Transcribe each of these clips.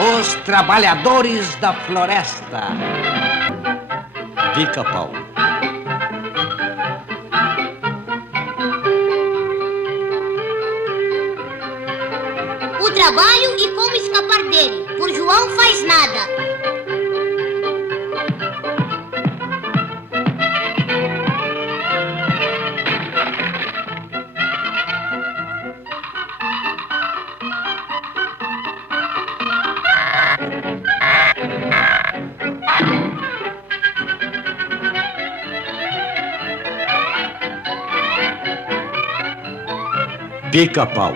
Os trabalhadores da floresta. Pica-Pau. O trabalho e como escapar dele, por João Faz Nada. Pica-Pau.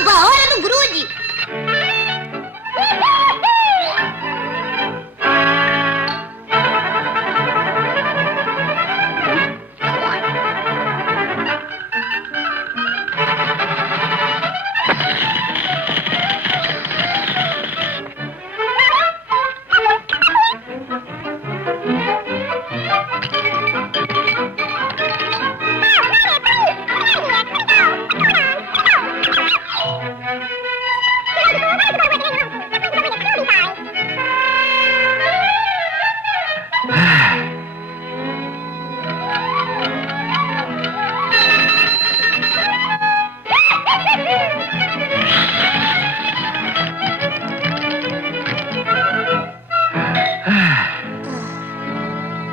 Oba, hora do grude!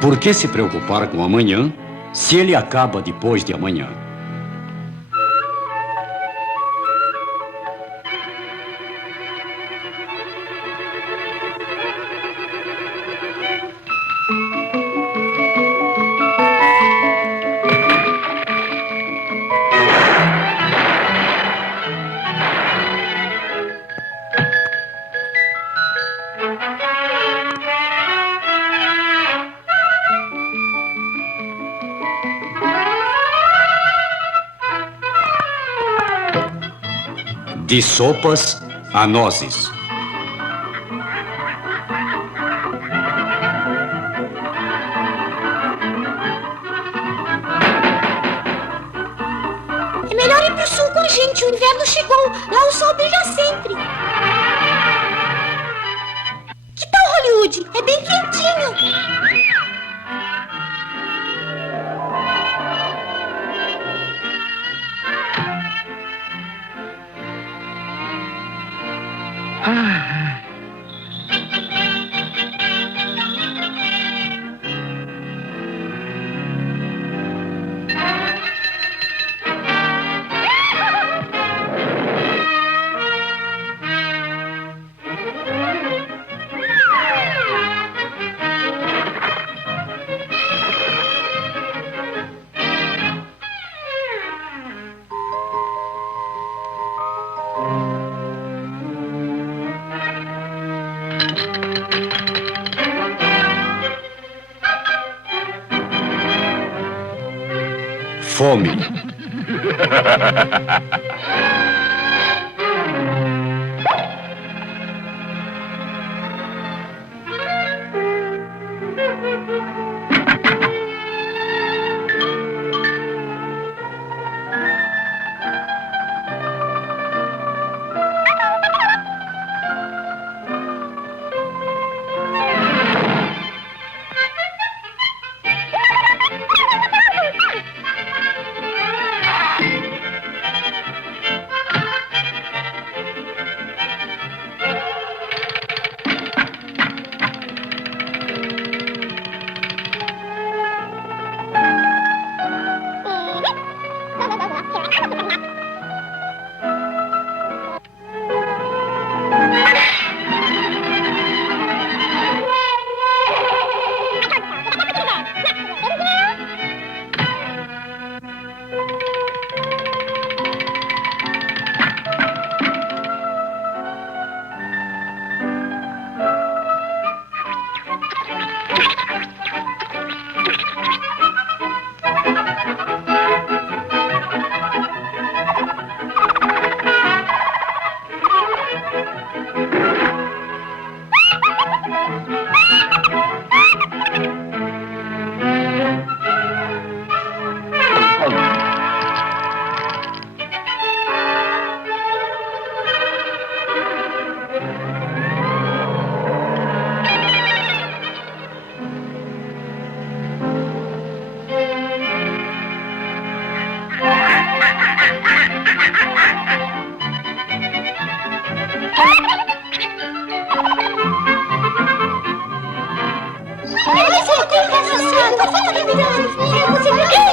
Por que se preocupar com amanhã, se ele acaba depois de amanhã? De sopas a nozes. É melhor ir pro sul com a gente, o inverno chegou, lá o sol brilha sempre. Que tal Hollywood? É bem quentinho. Fome. Ei,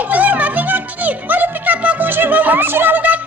turma, vem aqui! Olha o Pica-Pau congelou, vamos tirar o daqui!